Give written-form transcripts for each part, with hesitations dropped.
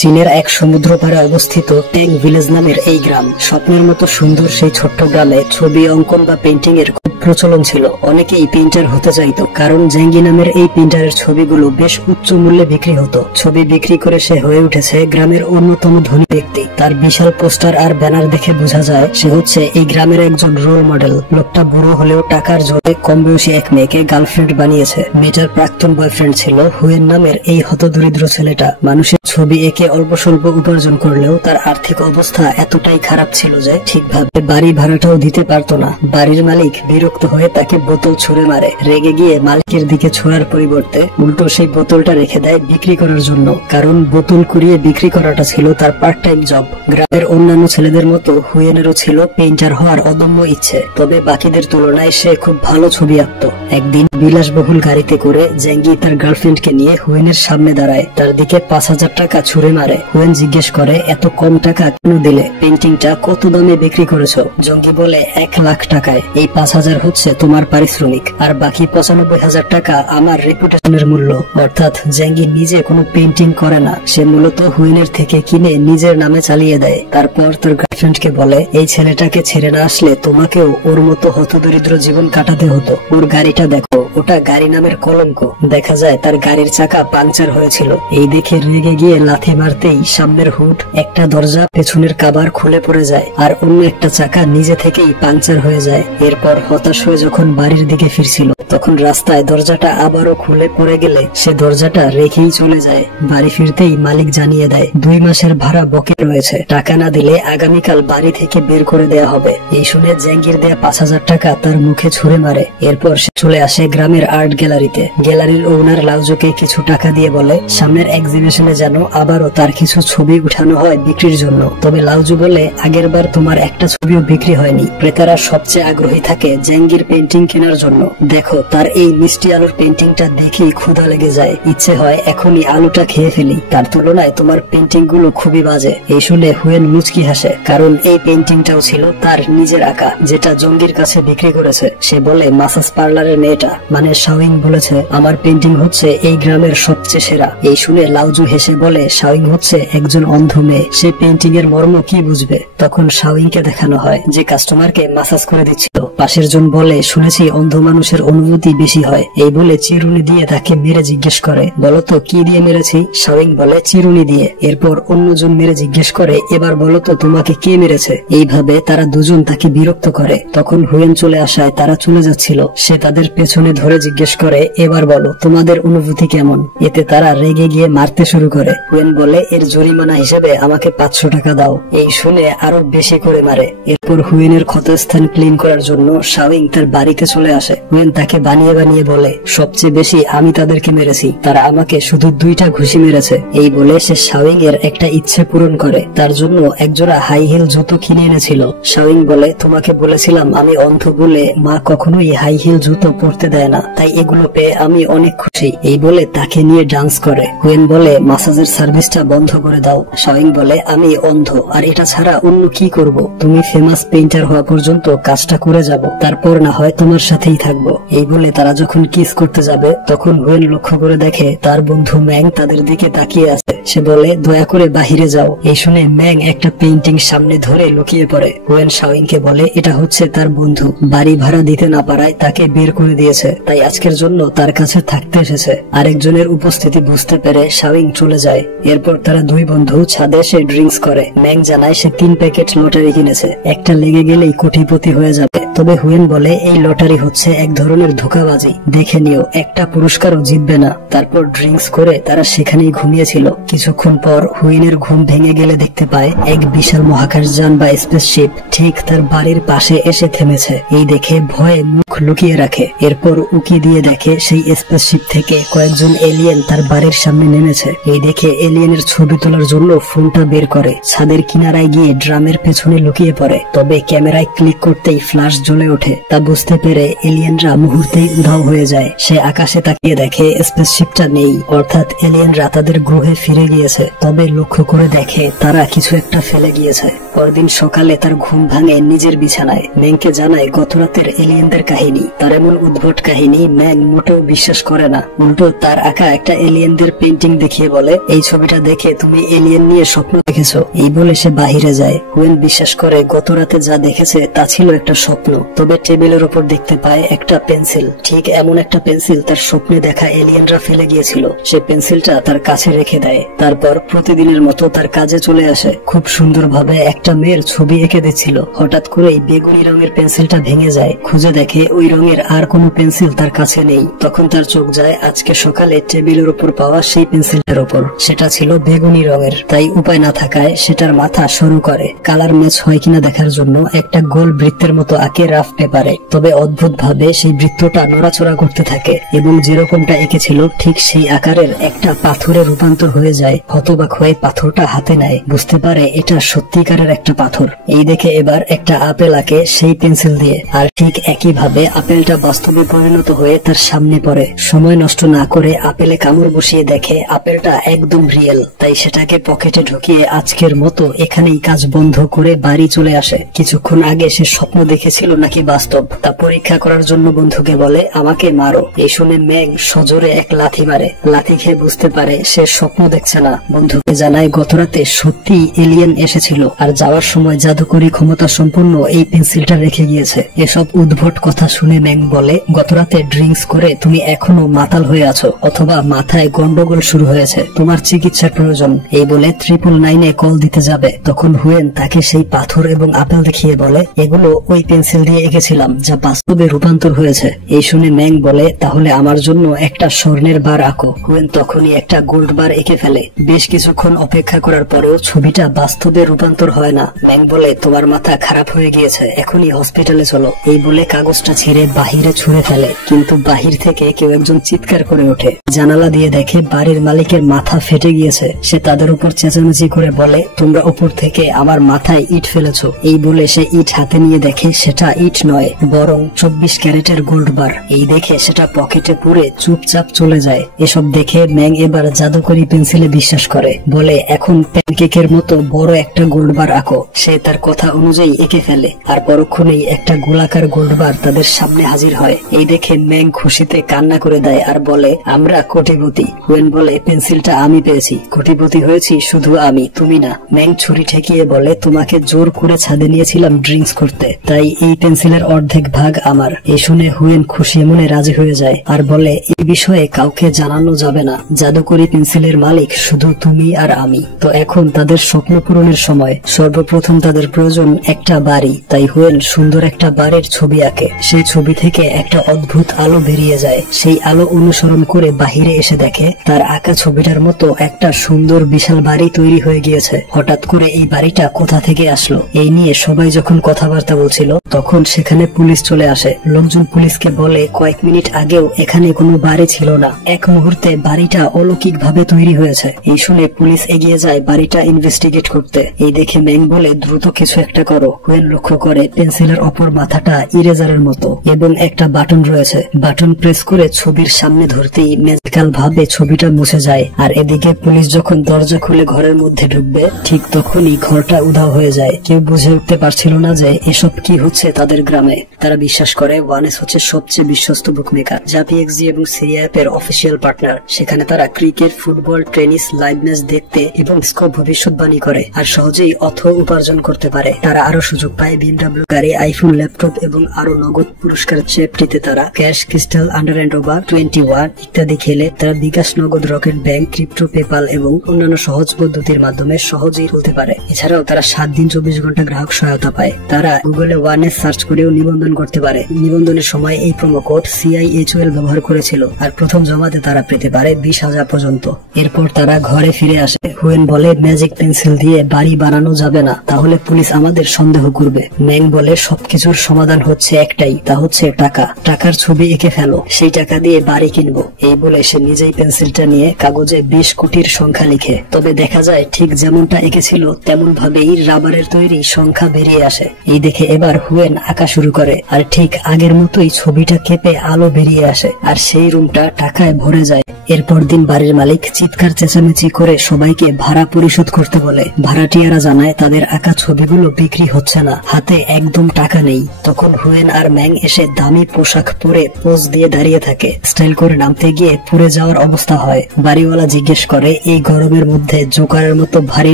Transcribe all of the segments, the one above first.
চীনের এক সমুদ্র পাড়ে অবস্থিত ট্যাং ভিলেজ নামের এই গ্রাম। স্বপ্নের মতো সুন্দর সেই ছোট্ট গ্রামে ছবি অঙ্কন বা পেন্টিং এর খুব প্রচলন ছিল। অনেকেই পেইন্টার হতে চাইতো, কারণ জেঙ্গি নামের এই পেইন্টারের ছবিগুলো বেশ উচ্চ মূল্যে বিক্রি হতো। ছবি বিক্রি করে সে হয়ে উঠেছে গ্রামের অন্যতম ধনী ব্যক্তি। তার বিশাল পোস্টার আর ব্যানার দেখে বোঝা যায় সে হচ্ছে এই গ্রামের একজন রোল মডেল। লোকটা বুড়ো হলেও টাকার জোরে কম বয়সী এক মেয়েকে গার্লফ্রেন্ড বানিয়েছে। মেয়েটার প্রাক্তন বয়ফ্রেন্ড ছিল হুয়েন নামের এই হতদরিদ্র ছেলেটা। মানুষের ছবি এঁকে অল্প স্বল্প উপার্জন করলেও তার আর্থিক অবস্থা এতটাই খারাপ ছিল যে ঠিকভাবে বাড়ি ভাড়াটাও দিতে পারতো না। বাড়ির মালিক বিরক্ত হয়ে তাকে বোতল ছুঁড়ে মারে। রেগে গিয়ে মালিকের দিকে ছোড়ার পরিবর্তে উল্টো সেই বোতলটা রেখে দেয় বিক্রি করার জন্য, কারণ বোতল কুড়িয়ে বিক্রি করাটা ছিল তার পার্ট টাইম জব। গ্রামের অন্যান্য ছেলেদের মতো হুয়েনেরও ছিল পেইন্টার হওয়ার অদম্য ইচ্ছে, তবে বাকিদের তুলনায় সে খুব ভালো ছবি আঁকতো। একদিন বিলাসবহুল গাড়িতে করে জেঙ্গি তার গার্লফ্রেন্ডকে নিয়ে হুয়েনের সামনে দাঁড়ায়। তার দিকে 5,000 টাকা ছুঁড়ে মারে। হুয়েন জিজ্ঞেস করে, এত কম টাকা কেন দিলে? পেন্টিংটা কত দামে বিক্রি করেছো? জঙ্গি বলে, 1 লাখ টাকায়। এই 5,000 হচ্ছে তোমার পারিশ্রমিক, আর বাকি 95,000 টাকা আমার রেপুটেশনের মূল্য। অর্থাৎ জেঙ্গি নিজে কোনো পেন্টিং করে না, সে মূলত হুয়েনের থেকে কিনে নিজের নামে চালিয়ে দেয়। তারপর তার গার্লফ্রেন্ডকে বলে, এই ছেলেটাকে ছেড়ে না আসলে তোমাকেও ওর মতো হতদরিদ্র জীবন কাটাতে হতো। ওর গাড়িটা দেখো, ওটা গাড়ি নামের কলঙ্ক। দেখা যায় তার গাড়ির চাকা পাংচার হয়েছিল। এই দেখে রেগে গিয়ে লাথি মারতেই সামনের হুড, একটা দরজা, পেছনের কাবার খুলে পড়ে যায়, আর অন্য একটা চাকা নিজে থেকেই পাংচার হয়ে যায়। এরপর হতাশ হয়ে যখন বাড়ির দিকে ফিরছিল, তখন রাস্তায় দরজাটা আবারও খুলে পড়ে গেলে সে দরজাটা রেখেই চলে যায়। বাড়ি ফিরতেই মালিক জানিয়ে দেয় 2 মাসের ভাড়া বকে রয়েছে, টাকা না দিলে আগামীকাল বাড়ি থেকে বের করে দেয়া হবে। এই শুনে জেঙ্গির দেয়া 5,000 টাকা তার মুখে ছুঁড়ে মারে। এরপর সে চলে আসে গ্রামের আর্ট গ্যালারিতে। গ্যালারির ওনার লাউজোকে কিছু টাকা দিয়ে বলে সামনের এক্সিবিশনে যেন আবারও তার কিছু ছবি উঠানো হয় বিক্রির জন্য। তবে লাউজু বলে, আগের বার তোমার একটা ছবিও বিক্রি হয়নি। ক্রেতারা সবচেয়ে আগ্রহী থাকে জেঙ্গির পেন্টিং কেনার জন্য। দেখো, তার এই মিষ্টি আলুর পেন্টিংটা দেখেই ক্ষুধা লেগে যায়, ইচ্ছে হয় এখনই আলুটা খেয়ে ফেলি। তার তুলনায় তোমার পেন্টিং গুলো খুবই বাজে। এই শুনে হুয়েন মুচকি হাসে, কারণ এই পেন্টিংটাও ছিল তার নিজের আঁকা, যেটা জঙ্গির কাছে বিক্রি করেছে। সে বলে, মাসাজ পার্লারের মেয়েটা মানে শাওইং বলেছে আমার পেন্টিং হচ্ছে এই গ্রামের সবচেয়ে সেরা। এই শুনে লাউজু হেসে বলে, শাওইং হচ্ছে একজন অন্ধ মেয়ে, সে পেন্টিং এর মর্ম কি বুঝবে? তখন শাওইংকে দেখানো হয় যে কাস্টমারকে মাসাজ করে দিচ্ছিল। পাশের জন বলে, শুনেছি অন্ধ মানুষের অনুভূতি বেশি হয়। এই বলে চিরুনি দিয়ে তাকে মেরে জিজ্ঞেস করে, বলতো কি দিয়ে মেরেছি? শাওইং বলে, চিরুনি দিয়ে। এরপর অন্যজন মেরে জিজ্ঞেস করে, এবার বলতো তোমাকে কে মেরেছে? এইভাবে তারা দুজন তাকে বিরক্ত করে। তখন হুয়েন চলে আসায় তারা চলে যাচ্ছিল। সে তাদের পেছনে ধরে জিজ্ঞেস করে, এবার বলো তোমাদের অনুভূতি কেমন? এতে তারা রেগে গিয়ে মারতে শুরু করে। হুয়েন বলে, এর জরিমানা হিসেবে আমাকে 500 টাকা দাও। এই শুনে আরো বেশি করে মারে। এরপর হুয়েনের ক্ষতস্থান ক্লিন করার জন্য শাওইং তার বাড়িতে চলে আসে। হুয়েন তাকে বানিয়ে বানিয়ে বলে, সবচেয়ে বেশি আমি তাদেরকে মেরেছি, তারা আমাকে শুধু 2টা ঘুষি মেরেছে। এই বলে সে শাওইং এর একটা ইচ্ছে পূরণ করে। তার জন্য একজোড়া হাই হিল জুতো কিনে এনেছিল। শাওইং বলে, তোমাকে বলেছিলাম আমি অন্ধ বলে মা কখনোই হাই হিল জুতো পরতে দেয় না, তাই এগুলো পেয়ে আমি অনেক খুশি। এই বলে তাকে নিয়ে ডান্স করে। হুয়েন বলে, মাসাজের সার্ভিসটা বন্ধ করে দাও। শাওইং বলে, আমি অন্ধ, আর এটা ছাড়া অন্য কি করব? তুমি ফেমাস পেইন্টার হওয়া পর্যন্ত কাজটা করে যাব, তারপর না হয় তোমার সাথেই থাকবো। এই বলে তারা যখন কিস করতে যাবে, তখন হুয়েন লক্ষ্য করে দেখে তার বন্ধু ম্যাং তাদের দিকে তাকিয়ে আছে। সে বলে, দয়া করে বাহিরে যাও। এই শুনে ম্যাং একটা পেইন্টিং সামনে ধরে লুকিয়ে পড়ে। হুয়েন শাওইংকে বলে, এটা হচ্ছে তার বন্ধু, বাড়ি ভাড়া দিতে না পারায় তাকে বের করে দিয়েছে, তাই আজকের জন্য তার কাছে থাকতে এসেছে। আরেকজনের উপস্থিতি বুঝতে পেরে শাওইং চলে যায়। এরপর তারা 2 বন্ধু ছাদে এসে ড্রিঙ্কস করে। ম্যাং জানায় সে 3 প্যাকেট লটারি কিনেছে, একটা লেগে গেলেই কোটিপতি হয়ে যাবে। তবে হুয়েন বলে, এই লটারি হচ্ছে এক ধরনের ধোঁকাবাজি, দেখে নিও, একটা পুরস্কারও জিতবে না। তারপর ড্রিঙ্কস করে তারা সেখানেই ঘুমিয়েছিল। কিছুক্ষণ পর হুয়েনের ঘুম ভেঙে গেলে দেখতে পায় এক বিশাল মহাকাশযান বা স্পেসশিপ ঠিক তার বাড়ির পাশে এসে থেমেছে। এই দেখে ভয়ে মুখ লুকিয়ে রাখে। এরপর উকি দিয়ে দেখে সেই স্পেসশিপ থেকে কয়েকজন এলিয়েন তার বাড়ির সামনে নেমেছে। এই দেখে এলিয়েনের ছবি তোলার জন্য ফোনটা বের করে ছাদের কিনারায় গিয়ে ড্রামের পেছনে লুকিয়ে পড়ে। তবে ক্যামেরায় ক্লিক করতেই ফ্ল্যাশ জ্বলে ওঠে। তা বুঝতে পেরে এলিয়েনরা মুহূর্তেই উধাও হয়ে যায়। সে আকাশে তাকিয়ে দেখে স্পেসশিপটা নেই, অর্থাৎ এলিয়েনরা তাদের গ্রহে ফিরে গিয়েছে। তবে লক্ষ্য করে দেখে তারা কিছু একটা ফেলে গিয়েছে। পরদিন সকালে তার ঘুম ভাঙে নিজের বিছানায়। ম্যাংকে জানায় গত রাতের এলিয়েনদের কাহিনী। কাহিনী। তার এমন উদ্ভট কাহিনী ম্যাং মোটেও বিশ্বাস করে না। উল্টো তার আঁকা একটা এলিয়েনদের পেন্টিং দেখিয়ে বলে, এই ছবিটা দেখে তুমি এলিয়েন নিয়ে স্বপ্ন দেখেছো। এই বলে সে বাহিরে যায়। হুয়েন বিশ্বাস করে গত রাতে যা দেখেছে তা ছিল একটা স্বপ্ন। তবে টেবিলের উপর দেখতে পায় একটা পেন্সিল। ঠিক এমন একটা পেন্সিল তার স্বপ্নে দেখা এলিয়েনরা ফেলে গিয়েছিল। সে পেন্সিলটা তার কাছে রেখে দেয়। তারপর প্রতিদিনের মতো তার কাজে চলে আসে। খুব সুন্দরভাবে একটা মেয়ের ছবি এঁকে দিচ্ছিল। হঠাৎ করেই বেগুনি রঙের পেন্সিলটা ভেঙে যায়। খুঁজে দেখে ওই রঙের আর কোনো পেন্সিল তার কাছে নেই। তখন তার চোখ যায় আজকে সকালে টেবিলের উপর পাওয়া সেই পেন্সিলটার উপর। সেটা ছিল বেগুনি রঙের। তাই উপায় না থাকায় সেটার মাথা শুরু করে কালার ম্যাচ হয় কিনা দেখার জন্য একটা গোল বৃত্তের মতো আঁকে রাফ পেপারে। তবে অদ্ভুত ভাবে সেই বৃত্তটা নড়াচড়া করতে থাকে এবং যেরকমটা এঁকেছিল ঠিক সেই আকারের একটা পাথরে রূপান্তর হয়ে যায়। হতবাক হয়ে পাথরটা হাতে নেয়। বুঝতে পারে এটা সত্যিকারের একটা পাথর। এই দেখে এবার একটা আপেল আঁকে সেই পেন্সিল দিয়ে। আর ঠিক একই ভাবে আপেলটা বাস্তবে পরিণত হয়ে তার সামনে পড়ে। সময় নষ্ট না করে আপেলে কামড় বসিয়ে দেখে আপেলটা একদম রিয়েল। তাই সেটাকে পকেটে ঢুকিয়ে আজকের মতো এখানেই কাজ বন্ধ করে বাড়ি চলে আসে। কিছুক্ষণ আগে সে স্বপ্ন দেখেছিল নাকি বাস্তব তা পরীক্ষা করার জন্য বন্ধুকে বলে, আমাকে মারো। এই শুনে ম্যাং সজোরে এক লাথি মারে। লাথি খেয়ে বুঝতে পারে সে স্বপ্ন দেখছে না। বন্ধুকে জানায় গতরাতে সত্যি এলিয়েন এসেছিল আর যাওয়ার সময় জাদুকরী ক্ষমতা সম্পন্ন এই পেন্সিলটা রেখে গিয়েছে। এসব উদ্ভট কথা শুনে ম্যাং বলে, গতরাতে ড্রিঙ্কস করে তুমি এখনো মাতাল হয়ে আছো অথবা মাথায় গন্ডগোল শুরু হয়েছে, তোমার চিকিৎসার প্রয়োজন। এই বলে 999-এ কল দিতে যাবে। তখন হুয়েন তাকে সেই পাথর এবং আপেল দেখিয়ে বলে, এগুলো ওই পেন্সিল দিয়ে এঁকেছিলাম যা বাস্তবে রূপান্তর হয়েছে। এই শুনে ম্যাং বলে, তাহলে আমার জন্য একটা স্বর্ণের বার আঁকো। হুয়েন তখনই একটা গোল্ড বার এঁকে ফেলে। বেশ কিছুক্ষণ অপেক্ষা করার পরেও ছবিটা বাস্তবে রূপান্তর হয় না। ম্যাং বলে, তোমার মাথা খারাপ হয়ে গিয়েছে, এখনই হসপিটালে চলো। এই বলে কাগজটা ছিঁড়ে বাহিরে ছুঁড়ে ফেলে। কিন্তু বাহির থেকে কেউ একজন চিৎকার করে ওঠে। জানালা দিয়ে দেখে বাড়ির মালিকের মাথা ফেটে গিয়েছে। সে তাদের উপর চেঁচামেচি করে বলে, তোমরা উপর থেকে আমার মাথায় ইট ফেলেছো। এই বলে সে ইট হাতে নিয়ে দেখে সেটা ইট নয়, বরং 24 ক্যারেটের গোল্ড বার। এই দেখে সেটা পকেটে পুরে চুপচাপ চলে যায়। এসব দেখে ম্যাং এবার জাদুকরি পেন্সিলে বিশ্বাস করে। বলে, এখন প্যানকেকের মতো বড় একটা গোল্ড বার আঁকো। সে তার কথা অনুযায়ী এঁকে ফেলে। আর পরক্ষণেই একটা গোলাকার গোল্ড বার তাদের সামনে হাজির হয়। এই দেখে ম্যাং খুশিতে কান্না করে দেয় আর বলে, আমরা কোটিপতি। হুয়েন বলে, পেন্সিলটা আমি পেয়েছি, কোটিপতি হয়েছি শুধু আমি, তুমি না। ম্যাং ছুরি ঠেকিয়ে বলে, তোমাকে জোর করে ছাদে নিয়েছিলাম ড্রিঙ্কস করতে, তাই এই পেন্সিলের অর্ধেক ভাগ আমার। এই শুনে হুয়েন খুশি মনে রাজি হয়ে যায় আর বলে, এই বিষয়ে কাউকে জানানো যাবে না, জাদুকরি পেন্সিলের মালিক শুধু তুমি আর আমি। তো এখন তাদের স্বপ্ন পূরণের সময়। সর্বপ্রথম তাদের প্রয়োজন একটা বাড়ি। তাই হুয়েন সুন্দর একটা বাড়ির ছবি আঁকে। সেই ছবি থেকে একটা অদ্ভুত আলো বেরিয়ে যায়। সেই আলো অনুসরণ করে বাহিরে এসে দেখে তার আঁকা ছবিটার মতো একটা সুন্দর বিশাল বাড়ি তৈরি হয়ে গিয়েছে। হঠাৎ করে এই বাড়িটা কোথা থেকে আসলো এই নিয়ে সবাই যখন কথাবার্তা বলছিল তখন সেখানে পুলিশ চলে আসে। লোকজন পুলিশকে বলে, কয়েক মিনিট আগেও এখানে কোনো বাড়ি ছিল না, এক মুহূর্তে বাড়িটা অলৌকিক ভাবে তৈরি হয়েছে। এই শুনে পুলিশ এগিয়ে যায় বাড়িটা ইনভেস্টিগেট করতে। এই দেখে ম্যাং বলে, দ্রুত কিছু একটা করো। হুয়েন লক্ষ্য করে পেন্সিলের অপর মাথাটা ইরেজারের মতো এবং একটা বাটন রয়েছে। বাটন প্রেস করে ছবির সামনে ধরতেই ম্যাজিক্যাল ভাবে ছবিটা মুছে যায়। আর এদিকে পুলিশ যখন দরজা খুলে ঘরের মধ্যে ঢুকবে ঠিক তখনই ঘরটা উধাও হয়ে যায়। কেউ বুঝে উঠতে পারছিল না যে এসব কি হচ্ছে তাদের গ্রামে। তারা বিশ্বাস করে ওয়ানেস হচ্ছে সবচেয়ে বিশ্বস্ত বুকমেকার, যা পিএক্সজি এবং সিরিয়া অ্যাপের অফিসিয়াল পার্টনার। সেখানে তারা cricket, football, tennis, live match দেখতে এবং স্কোপ ভবিষ্যৎবাণী করে আর সহজেই অর্থ উপার্জন করতে পারে। তারা আরো সুযোগ পায় BMW গাড়ি, আইফোন, ল্যাপটপ এবং আরো নগদ পুরস্কার। চ্যাপটিতে তারা cash, crystal, under and over 21 ইত্যাদি খেলে তারা বিকাশ, নগদ, রকেট ব্যাংক, ক্রিপ্টো, পেপাল এবং অন্যান্য সহজ পদ্ধতির মাধ্যমে সহজেই তুলতে পারে। এছাড়াও তারা 7 দিন 24 ঘন্টা গ্রাহক সহায়তা পায়। তারা গুগলে ওয়ানেস সার্চ করেও নিবন্ধন করতে পারে। নিবন্ধনের সময় এই প্রোমো কোড CIHOL ব্যবহার করেছিল আর প্রথম জমাতে তারা পেতে পারে 20,000 পর্যন্ত। এরপর তারা ঘরে ফিরে আসে। হুয়েন বলে, ম্যাজিক পেন্সিল দিয়ে বাড়ি বানানো যাবে না, তাহলে পুলিশ আমাদের সন্দেহ করবে। ম্যাং বলে, সবকিছুর সমাধান হচ্ছে একটাই, তা হচ্ছে টাকা। টাকার ছবি এঁকে ফেলো, সেই টাকা দিয়ে বাড়ি কিনবো। এই বলে সে নিজেই পেন্সিলটা নিয়ে কাগজে 20 কোটির সংখ্যা লিখে। তবে দেখা যায় ঠিক যেমনটা এঁকেছিল তেমন ভাবেই রাবারের তৈরি সংখ্যা বেরিয়ে আসে। এই দেখে এবার হুয়েন আঁকা শুরু করে আর ঠিক আগের মতোই ছবিটা কেঁপে আলো বেরিয়ে আসে আর সেই রুমটা টাকায় ভরে যায়। এরপর দিন বাড়ির মালিক চিৎকার চেঁচামেচি করে সবাইকে ভাড়া পরিশোধ করতে বলে। ভাড়াটিয়ারা জানায় তাদের আঁকা ছবিগুলো বিক্রি হচ্ছে না, হাতে একদম টাকা নেই। তখন হুয়েন আর ম্যাং এসে দামি পোশাক পরে পোজ দিয়ে দাঁড়িয়ে থাকে। স্টাইল করে নামতে গিয়ে পুড়ে যাওয়ার অবস্থা হয়। বাড়িওয়ালা জিজ্ঞেস করে, এই গরমের মধ্যে জোকারের মতো ভারী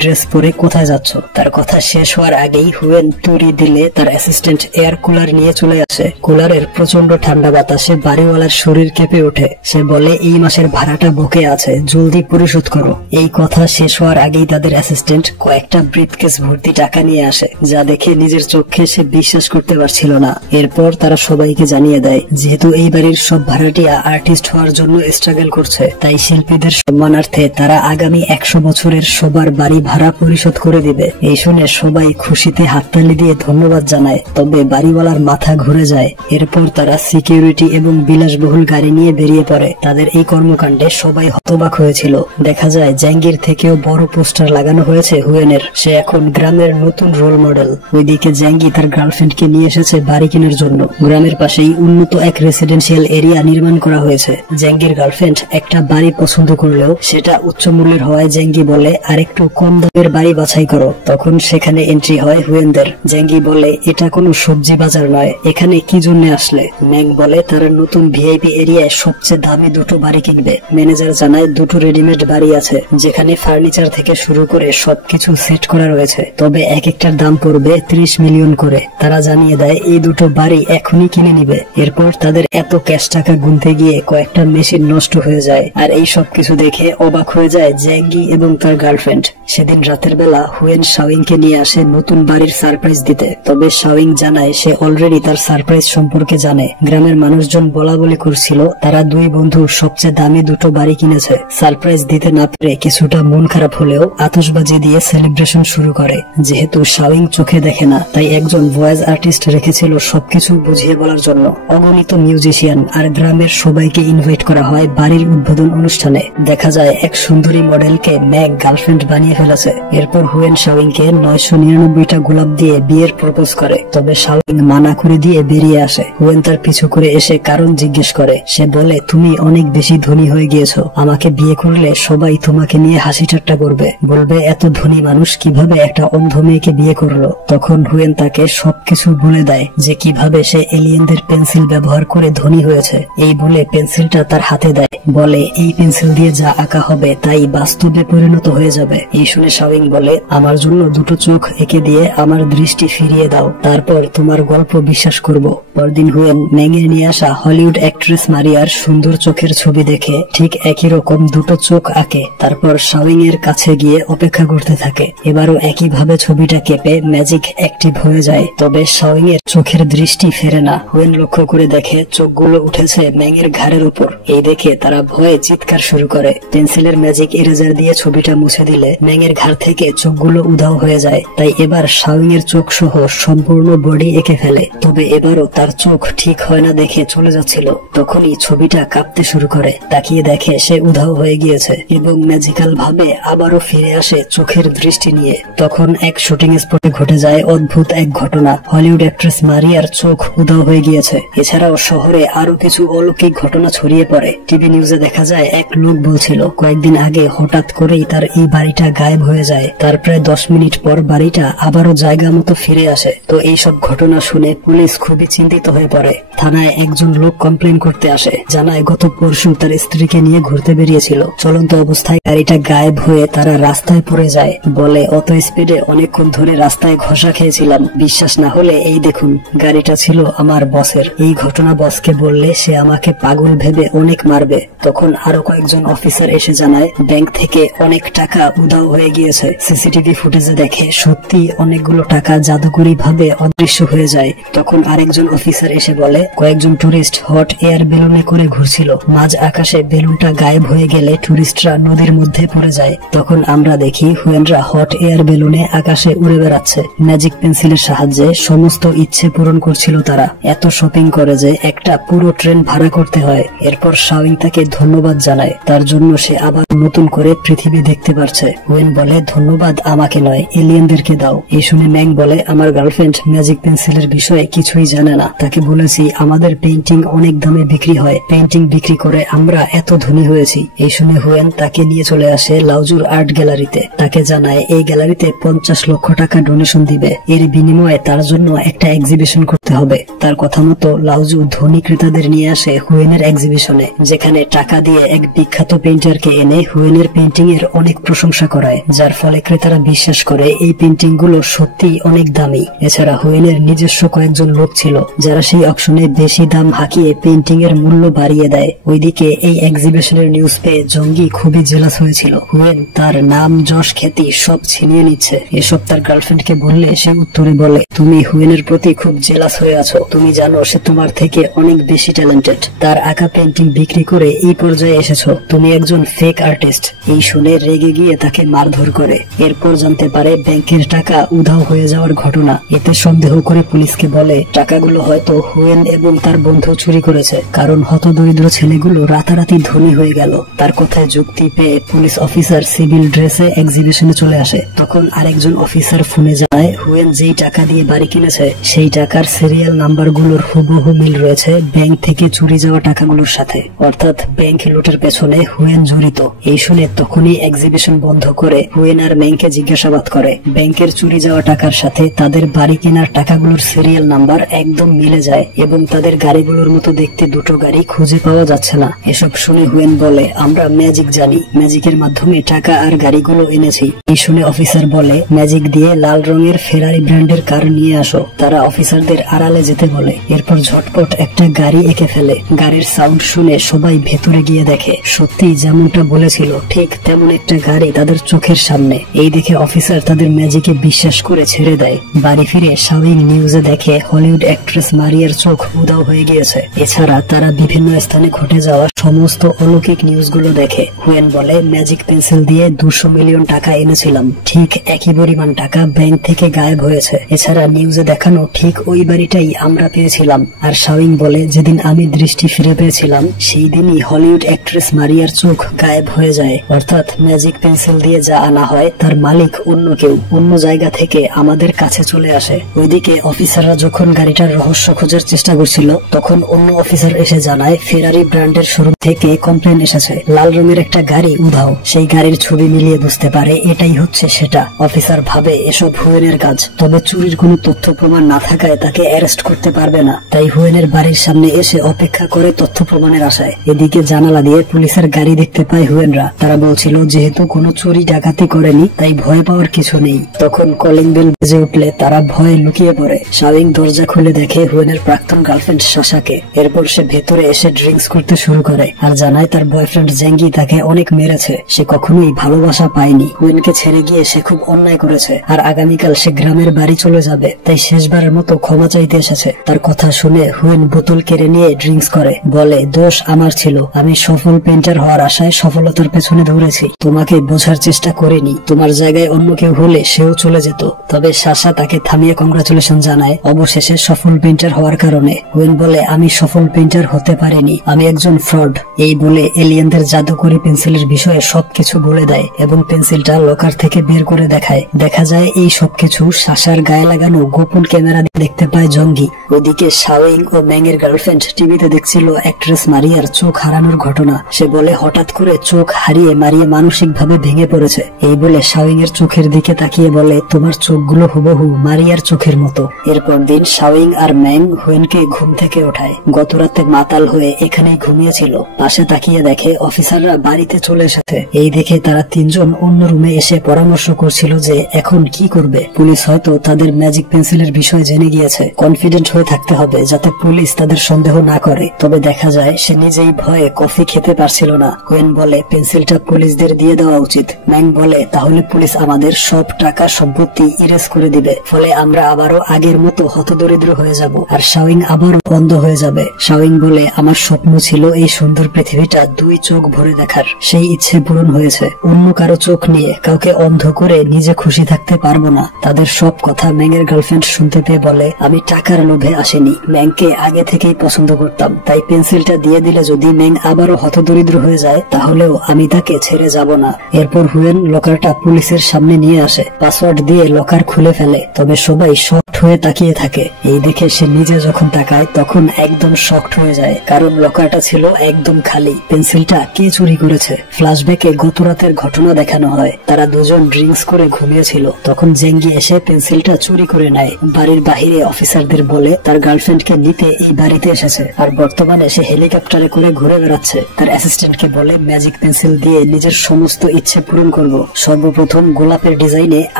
ড্রেস পরে কোথায় যাচ্ছ? তার কথা শেষ হওয়ার আগেই হুয়েন তুড়ি দিলে তার অ্যাসিস্ট্যান্ট এয়ার কুলার নিয়ে চলে আসে। কুলারের প্রচন্ড ঠান্ডা বাতাসে বাড়িওয়ালার শরীর কেঁপে ওঠে। সে বলে, এই মাসের ভাড়াটা বকে আছে, জলদি পরিশোধ করো। এই কথা শেষ হওয়ার আগেই তাদের অ্যাসিস্ট্যান্ট কয়েকটা ব্রিফকেস ভর্তি টাকা নিয়ে আসে, যা দেখে নিজের চোখে সে বিশ্বাস করতে পারছিল না। এরপর তারা সবাইকে জানিয়ে দেয়, যেহেতু এই বাড়ির সব ভাড়াটিয়া আর্টিস্ট হওয়ার জন্য স্ট্রাগল করছে, তাই শিল্পীদের সম্মানার্থে তারা আগামী 100 বছরের সবার বাড়ি ভাড়া পরিশোধ করে দিবে। এই শুনে সবাই খুশিতে হাততালি দিয়ে ধন্যবাদ জানায়। তবে বাড়িওয়ালার মাথা ঘুরে যায়। এরপর তারা সিকিউরিটি এবং বিলাসবহুল গাড়ি নিয়ে বেরিয়ে পড়ে। তাদের এই কর্মকাণ্ডে সবাই হতবাক হয়েছিল। দেখা যায় জাহাঙ্গীর থেকেও বড় পোস্টার লাগানো হয়েছে হুয়েনের। সে এখন গ্রামের নতুন রোল মডেল। ওইদিকে জাহাঙ্গীর তার গার্লফ্রেন্ডকে নিয়ে এসেছে বাড়ি কেনার জন্য। গ্রামের পাশেই উন্নত এক রেসিডেন্সিয়াল এরিয়া নির্মাণ করা হয়েছে। জাহাঙ্গীর গার্লফ্রেন্ড একটা বাড়ি পছন্দ করলেও সেটা উচ্চ মূল্যের হওয়ায় জাহাঙ্গীর বলে, আর একটু কম দামের বাড়ি বাছাই করো। তখন সেখানে এন্ট্রি হয় হুয়েনদের। জাহাঙ্গীর বলে, এটা কোনো সবজি বাজার নয়, এখানে কি জন্য আসলে? ম্যাং বলে, তারা নতুন ভিআইপি এরিয়ায় সবচেয়ে দামি দুটো বাড়ি কিনবে। ম্যানেজার জানায়, দুটো রেডিমেড বাড়ি আছে, যেখানে ফার্নিচার থেকে শুরু করে সবকিছু সেট করা রয়েছে। তবে এক একটার দাম পড়বে 30 মিলিয়ন করে। তারা জানিয়ে দেয়, এই দুটো বাড়ি এখনই কিনে নিবে। এরপর তাদের এত ক্যাশ টাকা গুনতে গিয়ে কয়েকটা মেশিন নষ্ট হয়ে যায়। আর এই সব কিছু দেখে অবাক হয়ে যায় জাহাঙ্গীর এবং তার গার্লফ্রেন্ড। সেদিন রাতের বেলা হুয়েন শাওইংকে নিয়ে আসে নতুন বাড়ির সারপ্রাইজ দিতে। তবে শাওইং জানায় সে অলরেডি তার সারপ্রাইজ সম্পর্কে জানে। গ্রামের মানুষজন বলা বলি করছিল তারা দুই বন্ধু সবচেয়ে দামি দুটো বাড়ি কিনেছে। সারপ্রাইজ দিতে না পেরে কিছুটা মন খারাপ হলেও আতশবাজি দিয়ে সেলিব্রেশন শুরু করে। যেহেতু শাওইং চোখে দেখে না, তাই একজন ভয়েস আর্টিস্ট রেখেছিল সবকিছু বুঝিয়ে বলার জন্য। অগণিত মিউজিশিয়ান আর গ্রামের সবাইকে ইনভাইট করা হয় বাড়ির উদ্বোধন অনুষ্ঠানে। দেখা যায় এক সুন্দরী মডেলকে ম্যাগ গার্লফ্রেন্ড বানিয়ে ফেলেছে। এরপর হুয়েন শাওইংকে 999টা গোলাপ দিয়ে বিয়ের প্রপোজ করে। তবে শাওইং মানা করে দিয়ে বেরিয়ে আসে। হুয়েন তার পিছু করে এসে কারণ জিজ্ঞেস করে। সে বলে, তুমি অনেক বেশি ধনী হয়ে গিয়েছো, আমাকে বিয়ে করলে সবাই তোমাকে নিয়ে হাসি ঠাট্টা করবে, বলবে এত ধনী মানুষ কিভাবে একটা অন্ধ মেয়েকে বিয়ে করলো। তখন হুয়েন তাকে সবকিছু বলে দেয় যে কিভাবে সে এলিয়েনদের পেন্সিল ব্যবহার করে ধনী হয়েছে। এই বলে পেন্সিলটা তার হাতে দেয়, বলে এই পেন্সিল দিয়ে যা আঁকা হবে তাই বাস্তবে পরিণত হয়ে যাবে। এই শুনে শাওইং বলে, আমার জন্য দুটো চোখ এঁকে দিয়ে আমার দৃষ্টি ফিরিয়ে দাও, তারপর তোমার গল্প বিশ্বাস করব। পরদিন হুয়েন ম্যাংয়ের নিয়ে আসা হলিউড অ্যাক্ট্রেস মারিয়ার সুন্দর চোখের ছবি দেখে ঠিক একই রকম দুটো চোখ আঁকে। তারপর শাওইং এর কাছে গিয়ে অপেক্ষা করতে থাকে। এবারও একইভাবে ছবিটা কেঁপে ম্যাজিক অ্যাক্টিভ হয়ে যায়। তবে শাওইং এর চোখের দৃষ্টি ফেরে না। হুয়েন লক্ষ্য করে দেখে চোখগুলো উঠেছে ম্যাংয়ের ঘাড়ের উপর। এই দেখে তারা ভয়ে চিৎকার শুরু করে। পেন্সিলের ম্যাজিক ইরেজার দিয়ে ছবিটা মুছে দিলে ম্যাংয়ের ঘাড় থেকে চোখগুলো উধাও হয়ে যায়। তাই এবার শাওইং এর চোখ সহ সম্পূর্ণ বডি এঁকে ফেলে। তবে এবারও তার চোখ ঠিক হয় না দেখে চলে যাচ্ছিল। তখনই ছবিটা কাঁপতে শুরু করে। তাকিয়ে দেখে সে উধাও হয়ে গিয়েছে এবং ম্যাজিক্যাল ভাবে আবারও ফিরে আসে চোখের দৃষ্টি নিয়ে। তখন এক শুটিং স্পটে ঘটে যায় অদ্ভুত এক ঘটনা। হলিউড অ্যাক্ট্রেস মারিয়ার চোখ উধাও হয়ে গিয়েছে। এছাড়াও শহরে আরো কিছু অলৌকিক ঘটনা ছড়িয়ে পড়ে। টিভি নিউজে দেখা যায় এক লোক বলছিল কয়েকদিন আগে হঠাৎ করেই তার এই বাড়িটা গায়েব হয়ে যায়। তার প্রায় 10 মিনিট পর বাড়িটা আবারও জায়গা মতো ফিরে আসে। তো এইসব ঘটনা শুনে পুলিশ খুবই চিন্তিত হয়ে পড়ে। থানায় একজন লোক কমপ্লেন করতে আসে। জানায় গত পরশু তার স্ত্রীকে নিয়ে ঘুরতে বেরিয়েছিল। চলন্ত অবস্থায় গাড়িটা গায়েব হয়ে তারা রাস্তায় পড়ে যায়। বলে, অত স্পিডে অনেকক্ষণ ধরে রাস্তায় ঘষা খেয়েছিলাম। বিশ্বাস না হলে এই দেখুন, গাড়িটা ছিল আমার বসের। এই ঘটনা বসকে বললে সে আমাকে পাগল ভেবে অনেক মারবে। তখন আরো কয়েকজন অফিসার এসে জানায় ব্যাংক থেকে অনেক টাকা উধাও হয়ে গিয়েছে। সিসিটিভি ফুটেজে দেখে সত্যি অনেকগুলো টাকা জাদুকরী ভাবে অদৃশ্য হয়ে যায়। তখন আরেকজন অফিসার এসে বলে, কয়েকজন টুরিস্ট হট এয়ার বেলুনে করে ঘুরছিল। মাঝ আকাশে বেলুনটা গায়েব হয়ে গেলে টুরিস্টরা নদীর মধ্যে পড়ে যায়। তখন আমরা দেখি হুয়েনরা হট এয়ার বেলুনে আকাশে উড়ে বেড়াচ্ছে। ম্যাজিক পেন্সিলের সাহায্যে সমস্ত ইচ্ছে পূরণ করছিল তারা। এত শপিং করে যে একটা পুরো ট্রেন ভাড়া করতে হয়। এরপর শাওইং তাকে ধন্যবাদ জানায়, তার জন্য সে আবার নতুন করে পৃথিবী দেখতে পারছে। হুয়েন বলে, ধন্যবাদ আমাকে নয়, এলিয়েনদেরকে দাও। এই শুনে ম্যাং বলে, আমার গার্লফ্রেন্ড ম্যাজিক পেন্সিলের বিষয়ে কিছুই জানে না। তাকে বলেছি আমাদের পেইন্টিং অনেক দামে বিক্রি হয়। পেইন্টিং বিক্রি করে আমরা এত ধনী হয়েছি। এই শুনে হুয়েন তাকে নিয়ে চলে আসে লাউজুর আর্ট গ্যালারিতে। তাকে জানায় এই গ্যালারিতে 50 লক্ষ টাকা ডোনেশন দিবে, এর বিনিময়ে তার জন্য একটা এক্সিবিশন করতে হবে। তার কথা মতো লাউজু ধনী ক্রেতাদের নিয়ে আসে হুয়েনের এক্সিবিশনে, যেখানে টাকা দিয়ে এক বিখ্যাত পেইন্টারকে এনে হুয়েনের পেইন্টিং এর অনেক প্রশংসা করায়, যার ফলে ক্রেতারা বিশ্বাস করে এই পেইন্টিং গুলো সত্যি অনেক দামি। এছাড়া হুয়েনের নিজস্ব কয়েকজন লোক ছিল যারা সেই অকশনে বেশি দাম হাঁকিয়ে পেইন্টিং এর মূল্য বাড়িয়ে দেয়। ওইদিকে এই এক্সিবিশনের নিউজ পেয়ে জঙ্গি খুবই জেলাস হয়েছিল। হুয়েন তার নাম, যশ, খ্যাতি সব ছিনিয়ে নিচ্ছে। এসব তার গার্লফ্রেন্ডকে বললে সে উত্তরে বলে, তুমি হুয়েনের প্রতি খুব জেলাস হয়ে আছো, তুমি জানো সে তোমার থেকে অনেক বেশি ট্যালেন্টেড। তার আঁকা পেইন্টিং বিক্রি করে এই পর্যায়ে এসেছো, তুমি একজন ফেক আর্টিস্ট। এই শুনে রেগে গিয়ে তাকে মারধর করে। এরপর জানতে পারে ব্যাংকের টাকা উধাও হয়ে যাওয়ার ঘটনা। এতে সন্দেহ করে পুলিশকে বলে টাকাগুলো হয়তো হুয়েন এবং তার বন্ধু চুরি করেছে, কারণ হতদরিদ্র ছেলেগুলো রাতারাতি ধনী হয়ে গেল। তার কথায় যুক্তি পেয়ে পুলিশ অফিসার সিভিল ড্রেসে এক্সিবিশনে চলে আসে। তখন আরেকজন অফিসার ফোনে জানায় হুয়েন যেই টাকা দিয়ে বাড়ি কিনেছে সেই টাকার সিরিয়াল নাম্বার গুলোর হুবহু মিল রয়েছে ব্যাংক থেকে চুরি যাওয়া টাকাগুলোর সাথে, অর্থাৎ ব্যাংক লুটের পেছনে হুয়েন জড়িত। এই শুনে তখনই এক্সিবিশন বন্ধ করে হুয়েন আর ম্যাংকে জিজ্ঞাসাবাদ করে। ব্যাংকের চুরি যাওয়া টাকার সাথে তাদের বাড়ি কেনার টাকাগুলোর সিরিয়াল নাম্বার একদম মিলে যায় এবং তাদের গাড়িগুলোর মতো দেখতে দুটো গাড়ি খুঁজে পাওয়া যাচ্ছে না। এসব শুনে হুয়েন বলে, আমরা ম্যাজিক জানি, ম্যাজিকের মাধ্যমে টাকা আর গাড়িগুলো এনেছি। এই শুনে অফিসার বলে, ম্যাজিক দিয়ে লাল রঙের ফেরারি ব্র্যান্ডের কার নিয়ে আসো। তারা অফিসারদের আড়ালে যেতে বলে। এরপর ঝটপট একটা গাড়ি এঁকে ফেলে। গাড়ির সাউন্ড শুনে সবাই ভেতরে গিয়ে দেখে সত্যি যেমনটা বলেছিল ঠিক তেমন একটা গাড়ি তাদের চোখের সামনে। এই দেখে অফিসার তাদের ম্যাজিকে বিশ্বাস করে ছেড়ে দেয়। বাড়ি ফিরে শাওইং নিউজে দেখে হলিউড অ্যাক্ট্রেস মারিয়ার চোখ উধাও হয়ে গিয়েছে। এছাড়া তারা বিভিন্ন স্থানে ঘটে যাওয়া সমস্ত অলৌকিক নিউজগুলো দেখে। হুয়েন বলে, ম্যাজিক পেন্সিল দিয়ে 200 মিলিয়ন টাকা এনেছিলাম, ঠিক একই পরিমাণ টাকা ব্যাংক থেকে গায়েব হয়েছে। এছাড়া নিউজে দেখানো ঠিক ওই বাড়িটাই আমরা পেয়েছিলাম। আর শাওইং বলে, যেদিন আমি দৃষ্টি ফিরে পেয়েছিলাম সেই দিনই হলিউড অ্যাক্ট্রেস মারিয়ার চোখ গায়েব হয়ে যায়। অর্থাৎ ম্যাজিক পেন্সিল দিয়ে যা আনা হয় তার মালিক অন্য কেউ, অন্য জায়গা থেকে আমাদের কাছে চলে আসে। ওইদিকে অফিসাররা যখন গাড়িটার রহস্য খোঁজার চেষ্টা করছিল তখন অন্য অফিসার এসে জানায় ফেরারি ব্র্যান্ডের শোরুম থেকে কমপ্লেন এসেছে, লাল রঙের একটা গাড়ি উধাও। সেই গাড়ির ছবি মিলিয়ে বুঝতে পারে এটাই হচ্ছে সেটা। অফিসার ভাবে এসব হুয়েনের কাজ, তবে চুরির কোনো তথ্য প্রমাণ না থাকায় তাকে অ্যারেস্ট করতে পারবে না। তাই হুয়েনের বাড়ির সামনে এসে অপেক্ষা করে তথ্য প্রমাণের আশায়। এদিকে জানালা দিয়ে পুলিশের গাড়ি দেখতে পায় হুয়েনরা। তারা বলছিল যেহেতু কোনো চুরি ডাকাতি করেনি তাই ভয় পাওয়ার কিছু নেই। তখন কলিং বেল বেজে উঠলে তারা ভয়ে লুকিয়ে পড়ে। শাওইং দরজা খুলে দেখে হুয়েনের প্রাক্তন গার্লফ্রেন্ড সাশাকে। এরপর সে ভেতরে এসে ড্রিঙ্কস করতে শুরু করে আর জানায় তার বয়ফ্রেন্ড জেঙ্গি তাকে অনেক মেরেছে, সে কখনোই ভালোবাসা পায়নি। হুয়েনকে ছেড়ে গিয়ে সে খুব অন্যায় করেছে আর আগামীকাল সে গ্রামের বাড়ি চলে যাবে, তাই শেষবারের মতো ক্ষমা চাইতে এসেছে। তার কথা শুনে হুয়েন বোতল কেড়ে নিয়ে ড্রিঙ্কস করে, বলে দোষ আমার ছিল, আমি সফল পেইন্টার হওয়ার আশায় সফলতার পেছনে দৌড়েছি, তোমাকে বোঝার চেষ্টা করিনি। তোমার জায়গায় অন্য কেউ হলে সেও চলে যেত। তবে সাশা তাকে থামিয়ে কংগ্রাচুলেশন জানায় অবশেষে সফল পেইন্টার হওয়ার কারণে। হুয়েন বলে, আমি সফল পেইন্টার হতে পারিনি, আমি একজন ফ্রড। এই বলে এলিয়েনদের জাদুকরি পেন্সিলের বিষয়ে সবকিছু বলে দেয় এবং পেন্সিলটা লকার থেকে বের করে দেখায়। দেখা যায় এই সবকিছু সাশার গায়ে লাগানো গোপন ক্যামেরা দেখতে পায় জঙ্গি। ওইদিকে শাওইং ও ম্যাংয়ের গার্লফ্রেন্ড টিভিতে দেখছিল অ্যাক্ট্রেস মারিয়ার চোখ হারানোর ঘটনা। সে বলে হঠাৎ করে চোখ হারিয়ে মারিয়া মানসিক ভাবে ভেঙে পড়েছে। এই বলে শাওইং এর চোখের দিকে তাকিয়ে বলে, তোমার চোখগুলো হুবহু মারিয়ার চোখের মতো। এরপর দিন শাওইং আর ম্যাং হুয়েনকে ঘুম থেকে ওঠায়। গতরাতে মাতাল হয়ে এখানেই ঘুমিয়েছিল। পাশে তাকিয়ে দেখে অফিসাররা বাড়িতে চলে এসেছে। এই দেখে তারা তিনজন অন্য রুমে এসে পরামর্শ করছিল যে এখন কি করবে। পুলিশ হয়তো তাদের ম্যাজিক পেন্সিলের বিষয় জেনে গিয়েছে। কনফিডেন্ট হয়ে থাকতে হবে যাতে পুলিশ তাদের সন্দেহ না করে। তবে দেখা যায় সে নিজেই ভয়ে কফি খেতে পারছিল না। হুয়েন বলে পেন্সিলটা পুলিশদের দিয়ে দেওয়া উচিত। ম্যাং বলে তাহলে পুলিশ আমাদের সব টাকা সম্পত্তি ইরেজ করে দিবে, ফলে আমরা আবারও আগের মতো হতদরিদ্র হয়ে যাব আর শাওইং আবারও বন্ধ হয়ে যাবে। শাওইং বলে আমার স্বপ্ন ছিল এই সুন্দর পৃথিবীটা 2 চোখ ভরে দেখার, সেই ইচ্ছে পূরণ হয়েছে। অন্য কারো চোখ নিয়ে কাউকে অন্ধ করে নিজে খুশি থাকতে পারবো না। তাদের সব কথা ম্যাংয়ের গার্লফ্রেন্ড শুনতে পেয়ে বলে আমি টাকার লোভে আসেনি, ম্যাংকে আগে থেকেই পছন্দ করতাম, তাই পেন্সিলটা দিয়ে দিলে যদি ম্যাং আবারও হতদরিদ্র হয়ে যায় তাহলেও আমি তাকে ছেড়ে যাব না। এরপর হুয়েন লকারটা পুলিশের সামনে নিয়ে আসে, পাসওয়ার্ড দিয়ে লকার খুলে ফেলে। তবে সবাই শকড হয়ে তাকিয়ে থাকে। এই দেখে সে নিজে যখন তাকায় তখন একদম শকড হয়ে যায়, কারণ লকারটা ছিল একদম খালি। পেন্সিলটা কে চুরি করেছে? ফ্ল্যাশব্যাকে গত রাতের ঘটনা দেখানো হয়। তারা দুজন ড্রিঙ্কস করে ঘুমিয়েছিল, তখন জেঙ্গি এসে পেন্সিলটা চুরি করে নেয়। বাড়ির বাহিরে অফিসারদের বলে তার গার্লফ্রেন্ডকে নিতে এই বাড়িতে এসেছে, আর বর্তমানে সে হেলিকপ্টারে করে ঘুরে বেড়াচ্ছে। তার অ্যাসিস্ট্যান্টকে বলে ম্যাজিক পেন্সিল দিয়ে নিজের সমস্ত ইচ্ছে পূরণ করব। সর্বপ্রথম গোলাপের ডিজাইনে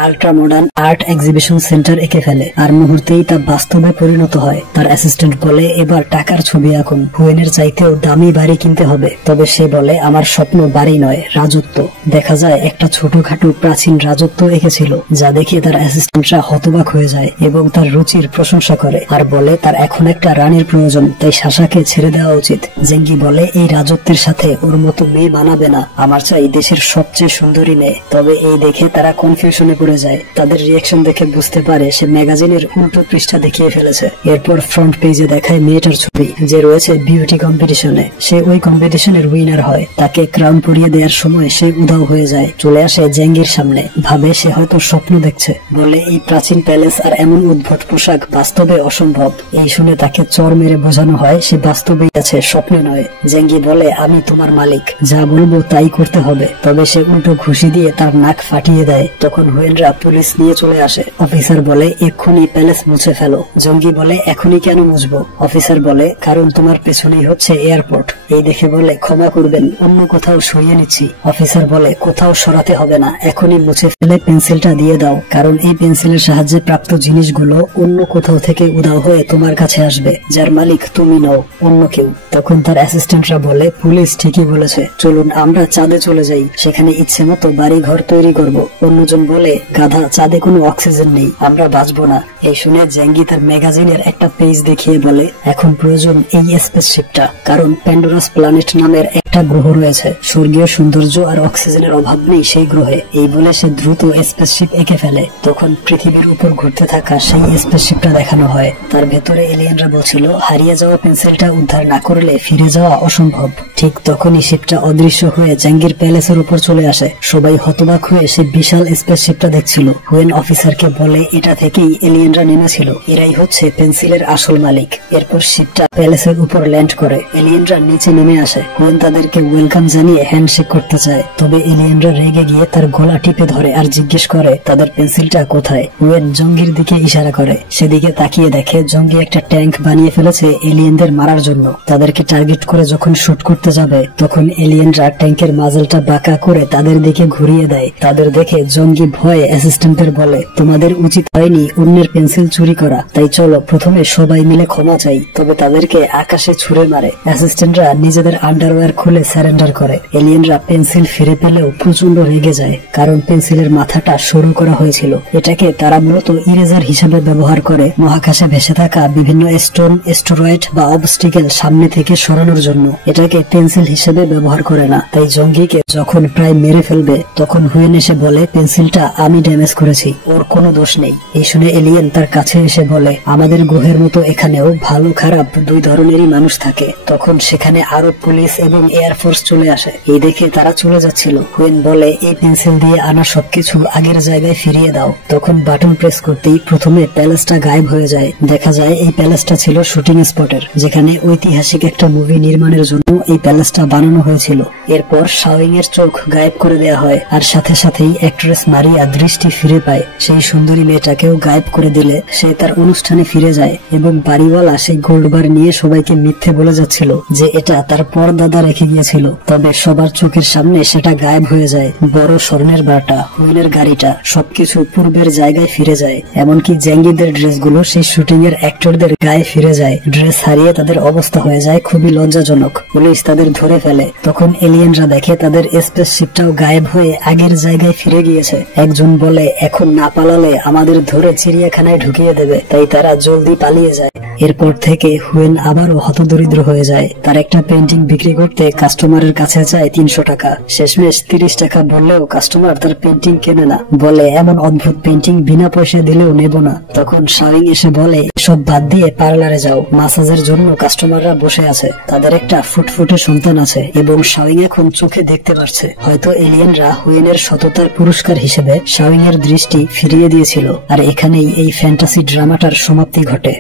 ultra modern art exhibition centre এঁকে ফেলে, আর মুহূর্তেই তা বাস্তবে পরিণত হয়। তার অ্যাসিস্ট্যান্ট বলে এবার টাকার ছবি আঁকুন, হুয়েনের চাইতেও দামি বাড়ি কিনতে হবে। তবে সে বলে আমার স্বপ্ন বাড়ি নয়, রাজত্ব। দেখা যায় একটা ছোটখাটো প্রাচীন রাজত্ব এঁকেছিল, যা দেখে তার অ্যাসিস্ট্যান্টরা হতবাক হয়ে যায় এবং তার রুচির প্রশংসা করে, আর বলে তার এখন একটা রানীর প্রয়োজন, তাই সাশাকে ছেড়ে দেওয়া উচিত। জেঙ্গি বলে এই রাজত্বের সাথে ওর মতো মেয়ে মানাবে না, আমার চাই দেশের সবচেয়ে সুন্দরী মেয়ে। তবে এই দেখে তারা কনফিউশনে পড়ে যায়। তাদের রিয়াকশন দেখে বুঝতে পারে সে ম্যাগাজিনের উল্টো পৃষ্ঠা দেখিয়ে ফেলেছে। এরপর ফ্রন্ট পেজে দেখায় মেয়েটার ছবি, যে রয়েছে বিউটি কম্পিটিশনে। সে ওই কম্পিটিশনের উইনার হয়। তাকে ক্রাউন পরিয়ে দেওয়ার সময় সে উধাও হয়ে যায়, চলে আসে জেঙ্গির সামনে। ভাবে সে হয়তো স্বপ্ন দেখছে, বলে এই প্রাচীন প্যালেস আর এমন উদ্ভট পোশাক বাস্তবে অসম্ভব। এই শুনে তাকে চর মেরে বোঝানো হয় সে বাস্তবেই আছে, স্বপ্নে নয়। জেঙ্গি বলে আমি তোমার মালিক, যা বলবো তাই করতে হবে। তবে সে উল্টো ঘুষি দিয়ে তার নাক ফাটিয়ে দেয়। তখন হুয়েনরা পুলিশ নিয়ে চলে আসে। অফিসার বলে এক্ষুনি প্যালেস মুছে ফেলো। জঙ্গি বলে এখনই কেন মুছবো? অফিসার বলে কারণ তোমার পেছনেই হচ্ছে এয়ারপোর্ট। এই দেখে বলে ক্ষমা করবেন, অন্য কোথাও সরিয়ে নিচ্ছি। অফিসার বলে কোথাও সরাতে হবে না, এখনই মুছে ফেলে পেন্সিলটা দিয়ে দাও, কারণ এই পেন্সিলের সাহায্যে প্রাপ্ত জিনিসগুলো অন্য কোথাও থেকে উধাও হয়ে তোমার কাছে আসবে, যার মালিক তুমি নও, অন্য কেউ। তখন তার অ্যাসিস্ট্যান্টরা বলে পুলিশ ঠিকই বলেছে, চলুন আমরা চাঁদে চলে যাই, সেখানে ইচ্ছে মতো বাড়ি ঘর তৈরি করব। অন্যজন বলে গাধা, চাঁদে কোনো অক্সিজেন নেই, আমরা বাঁচবো না। এই শুনে জেঙ্গি তার ম্যাগাজিনের একটা পেজ দেখিয়ে বলে এখন প্রয়োজন এই স্পেসশিপটা, কারণ প্যান্ডোরাস প্ল্যানেট নামের একটা গ্রহ রয়েছে, স্বর্গীয় সৌন্দর্য আর অক্সিজেনের অভাব নেই সেই গ্রহে। এই বলে সে দ্রুত স্পেসশিপ এঁকে ফেলে। তখন পৃথিবীর উপর ঘুরতে থাকা সেই স্পেসশিপটা দেখানো হয়। তার ভেতরে এলিয়েনরা বলছিল হারিয়ে যাওয়া পেন্সিলটা উদ্ধার না করলে ফিরে যাওয়া অসম্ভব। ঠিক তখনই শিপটা অদৃশ্য হয়ে জাঙ্গির প্যালেসের উপর চলে আসে। সবাই হতবাক হয়ে সে বিশাল স্পেসশিপটা দেখছিল। হুয়েন অফিসারকে বলে এটা থেকেই এলিয়েনরা নেমেছিল, এরাই হচ্ছে পেন্সিলের আসল মালিক। এরপর শিপটা প্যালেসের উপর ল্যান্ড করে। এলিয়েনরা নিচে নেমে আসে। হুয়েন তাদেরকে ওয়েলকাম জানিয়ে হ্যান্ডশেক করতে চায়, তবে এলিয়েনরা রেগে গিয়ে তার গলা টিপে ধরে আর জিজ্ঞেস করে তাদের পেন্সিলটা কোথায়। হুয়েন জঙ্গির দিকে ইশারা করে। সেদিকে তাকিয়ে দেখে জঙ্গি একটা ট্যাঙ্ক বানিয়ে ফেলেছে এলিয়েনদের মারার জন্য। তাদেরকে টার্গেট করে যখন শুট করতে যাবে তখন এলিয়েনরা ট্যাঙ্কের মাজলটা বাঁকা করে তাদের দিকে ঘুরিয়ে দেয়। তাদের দেখে জঙ্গি ভয়ে অ্যাসিস্ট্যান্টদের বলে তোমাদের উচিত হয়নি অন্যের পেন্সিল চুরি করা, তাই চলো প্রথমে সবাই মিলে ক্ষমা চাই। তবে তাদেরকে আকাশে ছুড়ে মারে। অ্যাসিস্ট্যান্টরা নিজেদের আন্ডারওয়্যার খুলে স্যারেন্ডার করে। এলিয়েনরা পেন্সিল ফিরে পেলেও প্রচন্ড রেগে যায়, কারণ পেন্সিলের মাথাটা সরু করা হয়েছিল। এটাকে তারা মূলত ইরেজার হিসেবে ব্যবহার করে মহাকাশে ভেসে থাকা বিভিন্ন স্টোন, অ্যাস্টেরয়েড বা অবস্টিকেল সামনে থেকে সরানোর জন্য। এটাকে পেন্সিল হিসেবে ব্যবহার করে না। তাই জঙ্গিকে যখন প্রায় মেরে ফেলবে তখন হুয়েন এসে বলে পেন্সিলটা আমি ড্যামেজ করেছি, ওর কোনো দোষ নেই। এই শুনে এলিয়েন তার কাছে এসে বলে আমাদের গ্রহের মতো এখানেও ভালো খারাপ দুই ধরনেরই মানুষ থাকে। তখন সেখানে আরো পুলিশ এবং এয়ারফোর্স চলে আসে। এই দেখে তারা চলে যাচ্ছিল। হুয়েন বলে এই পেন্সিল দিয়ে আনা সবকিছু আগের জায়গায় ফিরিয়ে দাও। তখন বাটন প্রেস করতেই প্রথমে প্যালেসটা গায়েব হয়ে যায়। দেখা যায় এই প্যালেসটা ছিল শুটিং স্পটের, যেখানে ঐতিহাসিক একটা মুভি নির্মাণের জন্য এই প্যালেসটা বানানো হয়েছিল। এরপর শাওইং এর চোখ গায়েব করে দেওয়া হয়, আর সাথে সাথেই অ্যাক্ট্রেস মারিয়া দৃষ্টি ফিরে পায়। সেই সুন্দরী মেয়েটাকেও গায়েব করে দিলে সে তার অনুষ্ঠানে ফিরে যায় এবং বাড়িওয়ালা সেই গোল্ড বার নিয়ে সবাইকে মিথ্যে বলে যাচ্ছিল যে এটা তার পরদাদা রেখে গিয়েছিল। তবে সবার চোখের সামনে সেটা গায়েব হয়ে যায়। বড় স্বর্ণের বারটা, হুইলের গাড়িটা, সবকিছু পূর্বের জায়গায় ফিরে যায়। এমনকি জ্যাঙ্গিদের ড্রেসগুলো সেই শুটিং এর অ্যাক্টরদের গায়ে ফিরে যায়। ড্রেস হারিয়ে তাদের অবস্থা হয়ে যায় খুবই লজ্জাজনক। পুলিশ তাদের ধরে ফেলে। তখন এলিয়েনরা দেখে তাদের স্পেসশিপটাও গায়েব হয়ে আগের জায়গায় ফিরে গিয়েছে। একজন বলে এখন না পালালে আমাদের ধরে চিড়িয়াখানায় ঢুকিয়ে দেবে, তাই তারা জলদি পালিয়ে যায়। এরপর থেকে হুয়েন আবারও হতদরিদ্র হয়ে যায়। তার একটা পেন্টিং বিক্রি করতে কাস্টমারের কাছে যায় 300 টাকা। শেষমেশ 30 টাকা বললেও কাস্টমার তার পেন্টিং কেনে না, বলে এমন অদ্ভুত পেন্টিং বিনা পয়সা দিলেও নেব না। তখন শাওইং এসে বলে, সব বাদ দিয়ে পার্লারে যাও, মাসাজের জন্য কাস্টমাররা বসে আছে, তাদের একটা ফুটফুটে সন্তান আছে এবং শাওইং এখন চোখে দেখতে পারছে। হয়তো এলিয়েনরা হুয়েনের সততার পুরস্কার হিসেবে শাওইং এর দৃষ্টি ফিরিয়ে দিয়েছিল। আর এখানেই এই ফ্যান্টাসি ড্রামাটার সমাপ্তি ঘটে।